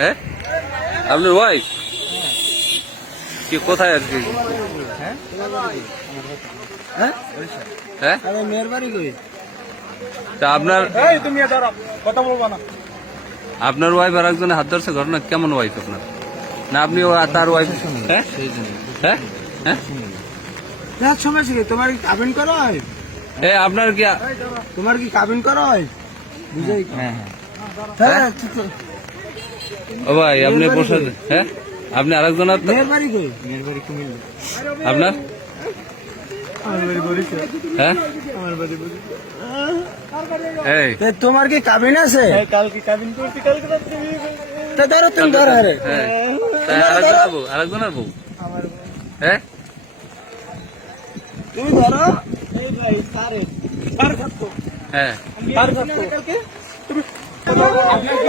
হ্যাঁ? আপনার ওয়াইফ কি কোথায় আর কি হ্যাঁ? হ্যাঁ? হ্যাঁ মেয়ের বাড়ি কই? তা আপনার তুমি কথা বলবা না। আপনার ওয়াইফ আর একজনের হাত ধরছে ঘটনা কেমন ওয়াইফ আপনার? না আপনি তার ওয়াইফ হ্যাঁ? হ্যাঁ? হ্যাঁ? তোমার কি কাবিন করা হয়? এ আপনার কি তোমার কি কাবিন করা হয়? বুঝাই হ্যাঁ। হ্যাঁ ঠিক তো। ও ভাই আপনি বসে হ্যাঁ? আপনি আরেকজন আপনার? হ্যাঁ? আমার বাড়ি বরিশাল এই। তোমার কি কাবিন আছে? কালকে কাবিন করছি কালকে রাত্রে বিয়ে তা ধরো তুমি ধরো আরে। হ্যাঁ বউ হ্যাঁ? তুমি ধরো। এই ভাই সারে সার খাতো হ্যাঁ। সার খাতো কালকে। আপনার কি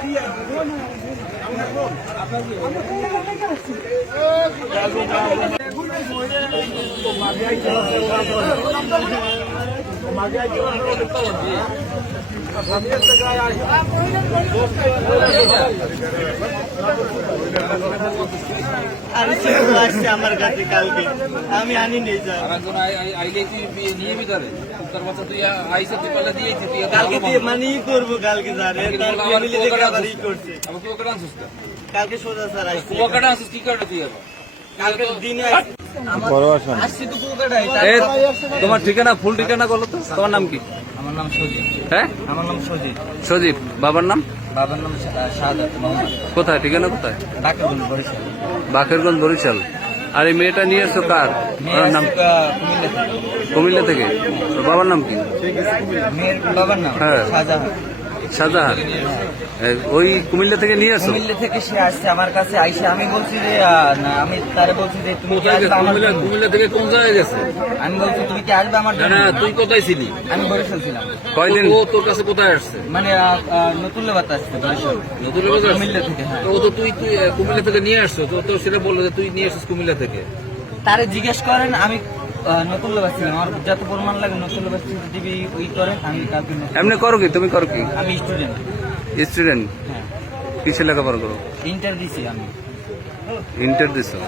হ্যাঁ কি নিয়ে আমি কালকে। আমি আনি নেই যা। কালকে দিয়ে মানে ই করব কালকে স্যার তার ফ্যামিলি থেকে আবার ই করছে। কালকে সোজা স্যার আসছে কালকে দিনে আসছে। আসছি তো কলকাতায় এ, তোমার ঠিকানা ফুল ঠিকানা বলো তো। তোমার নাম কি? আমার নাম সজিত হ্যাঁ? আমার নাম সজিত সজীব। বাবার নাম? বাবার নাম মোহাম্মদ। কোথায়? ঠিকানা কোথায়? বরিশাল। বাকেরগঞ্জ বরিশাল। আর এই মেয়েটা নিয়ে এসছো কার? নাম? কুমিল্লা থেকে। বাবার নাম কি? মেয়ের বাবার নাম হ্যাঁ। শাহজাহান ওই কুমিল্লা থেকে নিয়ে আসো। কুমিল্লা থেকে সে আসছে আমার কাছে আইসে আমি বলছি যে না আমি তারে বলছি যে তুমি কি আসবে আমার জন্য? কুমিল্লা থেকে কোন জায়গায় গেছে? আমি বলছি তুমি কি আসবে আমার জন্য? তুই কোথায় ছিলি? আমি বরিশাল ছিলাম কয়দিন ও তোর কাছে কোথায় আসছে? মানে নতুন লেবাতে আসছে বরিশাল নতুন বাজার কুমিল্লা থেকে হ্যাঁ। ও তো তুই তুই কুমিল্লা থেকে নিয়ে আসছো তো তো সেটা বলল যে তুই নিয়ে আসছিস কুমিল্লা থেকে। তারে জিজ্ঞেস করেন আমি নতুন লেবাস ছিলাম আমার যত প্রমাণ লাগে নতুন লেবাস ওই আমি কাউকে এমনি করো কি? তুমি করো কি? আমি স্টুডেন্ট স্টুডেন্ট হ্যাঁ। কিসে লেখাপড়া করো? ইন্টার দিছি আমি। ইন্টার দিছো?